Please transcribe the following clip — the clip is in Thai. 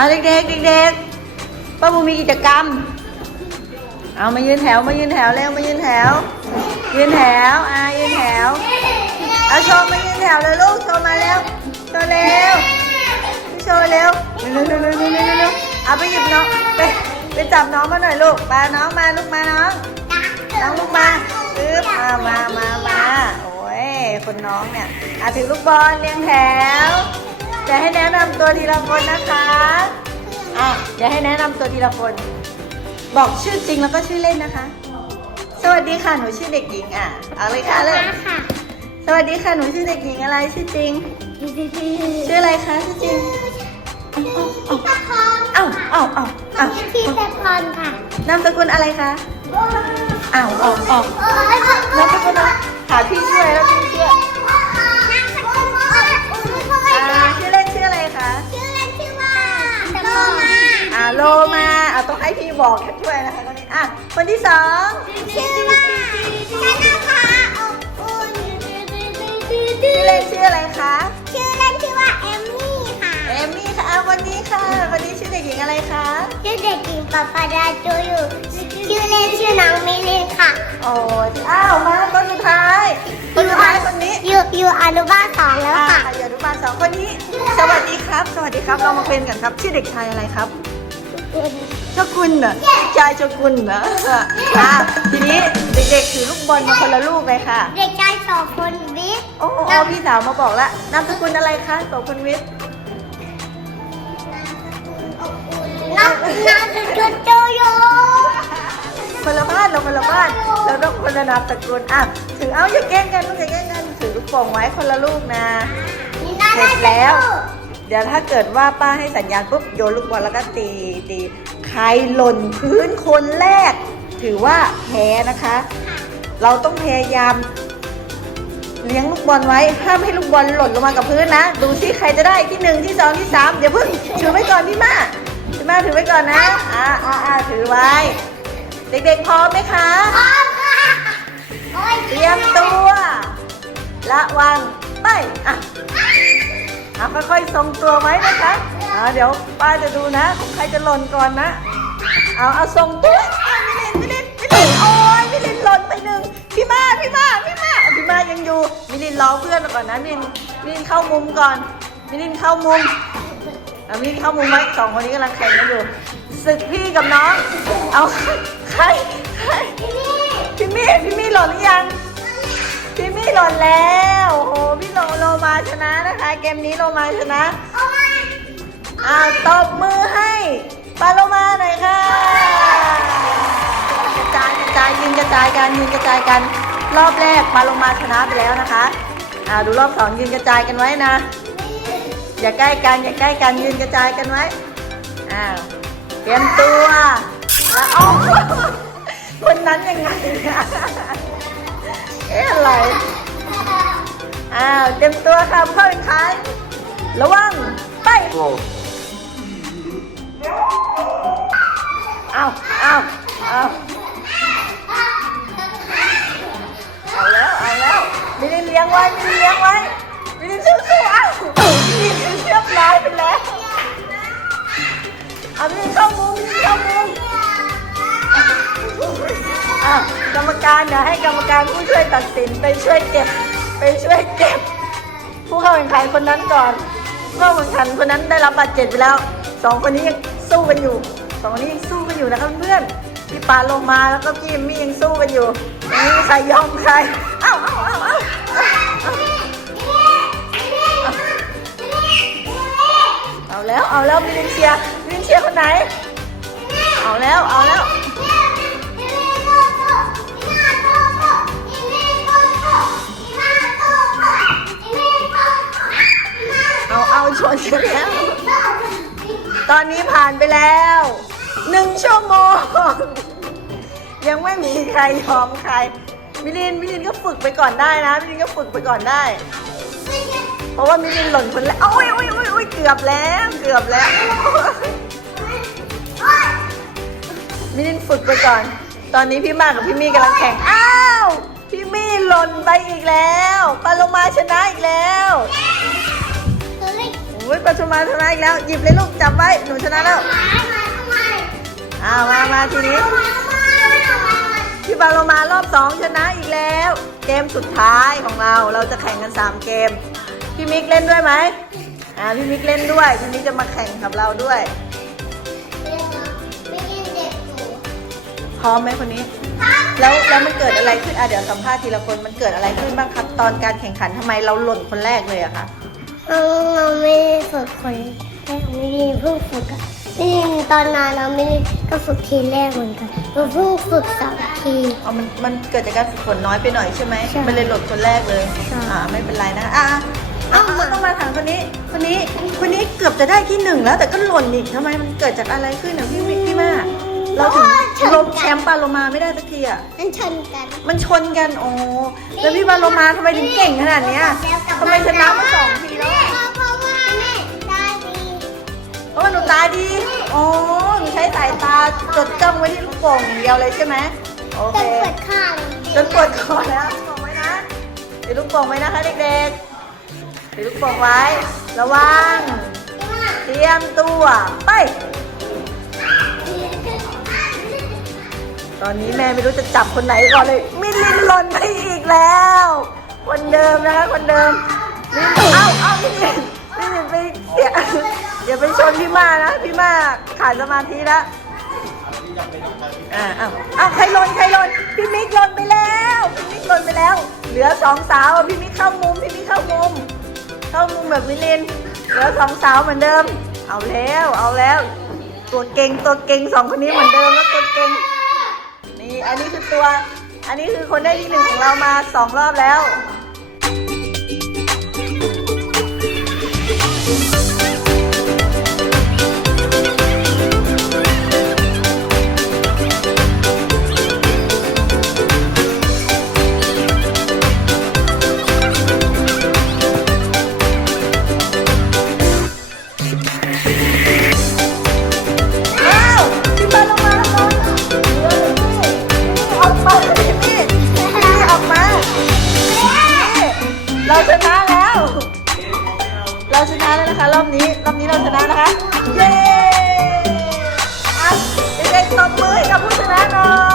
เอาเด็กๆเด็กๆป้าบูมีกิจกรรม เอามายืนแถวมายืนแถวเร็วมายืนแถว ยืนแถวอ่ายืนแถวเอาโชว์มายืนแถวเลยลูกโชว์มาเร็วโชว์เร็วโชว์เร็วเร็วเร็วเร็วเร็วเร็วเอาไปหยิบน้องไปไปจับน้องมาหน่อยลูกปาน้องมาลูกมาน้องน้องลูกมาปึ๊บอ่ามามามาโอ้ยคนน้องเนี่ยอะถือลูกบอลเรียงแถว จะให้แนะนำตัวทีละคนนะคะ อะ เดี๋ยวให้แนะนำตัวทีละคน บอกชื่อจริงแล้วก็ชื่อเล่นนะคะ สวัสดีค่ะ หนูชื่อเด็กหญิงอะ เอาเลยค่ะเลยค่ะสวัสดีค่ะ หนูชื่อเด็กหญิงอะไร ชื่อจริงชื่ออะไรคะ ชื่อจริงพี่ตะพรเอ้าเอ้าเอ้าเอ้าพี่ตะพรค่ะนามสกุลอะไรคะอ้าวออกออกโอ้ยนามสกุลอะไรหาพี่ช่วยแล้วพี่ช่วยนาต้องให้พี่บอกช่วยนะคะคนนี้อะคนที่สองชื่อว่าชนะภาอบอุ่นชื่อเล่นชื่ออะไรคะชื่อเล่นชื่อว่าเอมมี่ค่ะเอมมี่ค่ะอะคนนี้ค่ะคนนี้ชื่อเด็กหญิงอะไรคะชื่อเด็กหญิงปปาดาโจอยู่ชื่อเล่นชื่อน้องมิลินค่ะโอ้ยอ้าวมาคนสุดท้ายคนสุดท้ายคนนี้อยู่อยู่อนุบาลสองแล้วอ่าค่ะอยู่อนุบาลสองคนนี้ สวัสดีครับ สวัสดีครับเรามาเป็นกันครับ ชื่อเด็กชายอะไรครับ เจ้าคุณเหรอชายเจ้าคุณเหรออะทีนี้เด็กๆถือลูกบอลมาคนละลูกเลยค่ะ เด็กชายสองคนบิ๊กโอ้โหพี่สาวมาบอกแล้วนามสกุลอะไรคะโสคุณวิทย์น้องน้องจุดโจโยคนละบ้านเราคนละบ้านเราต้องคนละนามสกุลอะถือเอาอย่าแกล้งกันลูกอย่าแกล้งกันถือลูกโป่งไว้คนละลูกนะเสร็จแล้ว เดี๋ยวถ้าเกิดว่าป้าให้สัญญาณปุ๊บโยนลูกบอลแล้วก็ตีตีใครหล่นพื้นคนแรก ถือว่าแพ้นะคะ เราต้องพยายาม เลี้ยงลูกบอลไว้ห้ามให้ลูกบอลหล่นลงมากับพื้นนะ ดูที่ใครจะได้ที่หนึ่งที่สองที่สามเดี๋ยวเพิ่งถือไว้ก่อนพี่มาพี่มาถือไว้ก่อนนะอ่าอ่าอ่าถือไว้ เด็กๆพร้อมไหมคะพร้อมค่ะโอ้ยเตรียมตัวระวังไปอะ เอาค่อยๆทรงตัวไว้นะคะเอาเดี๋ยวป้าจะดูนะ ใครจะหล่นก่อนนะ เอาเอาทรงตัวอ้ามิลินมิลินมิลินโอ้ยมิลินหล่นไปหนึ่งพี่มาพี่มาพี่มาพี่มายังอยู่มิลินรอเพื่อนก่อนนะมิลินมิลินเข้ามุมก่อนมิลินเข้ามุมเอามิลินเข้ามุมไว้สองคนนี้กำลังแข่งกันอยู่ศึกพี่กับน้อง เอาใครใครพี่มี่พี่มี่หล่นหรือยังพี่มี่หล่นแล้วโอ้โหพี่โลโลมา ชนะนะคะ เกมนี้โลมาชนะเอามาอ่าตบมือให้ปาโลมาหน่อยค่ะกระจายกระจายยืนกระจายกันยืนกระจายกัน รอบแรกปาโลมาชนะไปแล้วนะคะอ่าดูรอบสองยืนกระจายกันไว้นะ อย่าใกล้กันอย่าใกล้กันยืนกระจายกันไว้อ้าวเตรียมตัวแล้วเอาคนนั้นยังไงอะเอ๊ะอะไร อ้าว เตรียมตัวค่ะผู้เข้าแข่งขัน ระวัง ไป เอาเอาเอาเอาแล้ว เอาแล้วมิลินเลี้ยงไว้มิลินเลี้ยงไว้มิลินสู้ๆเอ้ามิลินเรียบร้อยไปแล้วเอามิลินเข้ามุมมิลินเข้ามุมอะกรรมการเดี๋ยวให้กรรมการผู้ช่วยตัดสินไปช่วยเก็บ ไปช่วยเก็บ ผู้เข้าแข่งขันคนนั้นก่อนผู้เข้าแข่งขันคนนั้นได้รับบาดเจ็บไปแล้วสองคนนี้ยังสู้กันอยู่สองคนนี้ยังสู้กันอยู่นะครับเพื่อนพี่ปาลงมาแล้วก็พี่มมี่ยังสู้กันอยู่ไม่มีใครยอมใครเอ้าเอ้าเอ้าเอ้าเอาแล้วเอาแล้วมิลินเชียร์มิลินเชียร์คนไหน เอาแล้วเอาแล้ว แล้ว ตอนนี้ผ่านไปแล้วหนึ่งชั่วโมง ยังไม่มีใครยอมใครมิลินมิลินก็ฝึกไปก่อนได้นะมิลินก็ฝึกไปก่อนได้ เพราะว่ามิลินหล่นคนแรกโอ้ยโอ้ยโอ้ยโอ้ยเกือบแล้วเกือบแล้วมิลินฝึกไปก่อน ตอนนี้พี่มากกับพี่มี่กำลังแข่งอ้าวพี่มี่หล่นไปอีกแล้วปาโลมาชนะอีกแล้ว ชมาชนะอีกแล้ว หยิบเลยลูกจับไว้ หนูชนะแล้วหมาหมาทำไมอ้าวมามาทีนี้หมาทำไมทำไมพี่บาโลมารอบสองชนะอีกแล้ว เกมสุดท้ายของเรา เราจะแข่งกันสามเกม พี่มิกเล่นด้วยไหมอ่าพี่มิกเล่นด้วย พี่มิกจะมาแข่งกับเราด้วยไม่กินเด็กหนูพร้อมไหมคนนี้ แล้วแล้วมันเกิดอะไรขึ้นอะเดี๋ยวสัมภาษณ์ทีละคน มันเกิดอะไรขึ้นบ้างครับตอนการแข่งขันทำไมเราหล่นคนแรกเลยอะคะ เราเราไม่ได้ฝึกคนแรกไม่ได้เพิ่งฝึกอะไม่ได้ตอนนานเราไม่ได้ก็ฝึกทีแรกเหมือนกันเราเพิ่งฝึกสองที อ๋อมันมันเกิดจากการฝึกฝนน้อยไปหน่อยใช่ไหมใช่มันเลยหล่นคนแรกเลยใช่ อ่าไม่เป็นไรนะอะอะเอาอะมาต้องมาถามคนนี้ คนนี้คนนี้เกือบจะได้ที่หนึ่งแล้ว แต่ก็หล่นอีกทำไมมันเกิดจากอะไรขึ้นอะพี่มิกพี่มาเราถึงลบแชมป์ปาโลมาไม่ได้สักทีอะนั่นชนกัน มันชนกัน โอ้ แล้วพี่ปาโลมาทำไมถึงเก่งขนาดเนี้ยทำไมชนะ จดจ้องไว้ที่ลูกโป่งอย่างเดียวเลยใช่ไหมโอจเคนปวดข้างจนปวดคอแล้วลูกโป่งไว้นะถือลูกโป่งไว้นะคะเด็กๆถือลูกโป่งไว้ ระวัง เตรียมตัว ไป ตอนนี้แม่ไม่รู้จะจับคนไหนก่อนเลย มิลินหล่นไปอีกแล้ว คนเดิมนะคะ คนเดิมมิลินเอ้าเอ้าพี่มิลินพี่มิลินไปเสียอย่าไปชนพี่มานะ พี่มาขาดสมาธิแล้ว อ่าอ้าเอ้าใครลนใครลนพี่มิกลนไปแล้วพี่มิกลนไปแล้ว เหลือสองสาวอะพี่มิกเข้ามุมพี่มิกเข้ามุม เข้ามุมแบบมิลินเหลือสองสาวเหมือนเดิม เอาแล้วเอาแล้ว ตัวเก่งตัวเก่งสองคนนี้เหมือนเดิมแล้วตัวเก่งนี่อันนี้คือตัว อันนี้คือคนได้ที่หนึ่งของเรามาสองรอบแล้ว นะคะรอบนี้รอบนี้เราชนะนะคะ เย้อะเด็กๆตบมือให้กับผู้ชนะหน่อย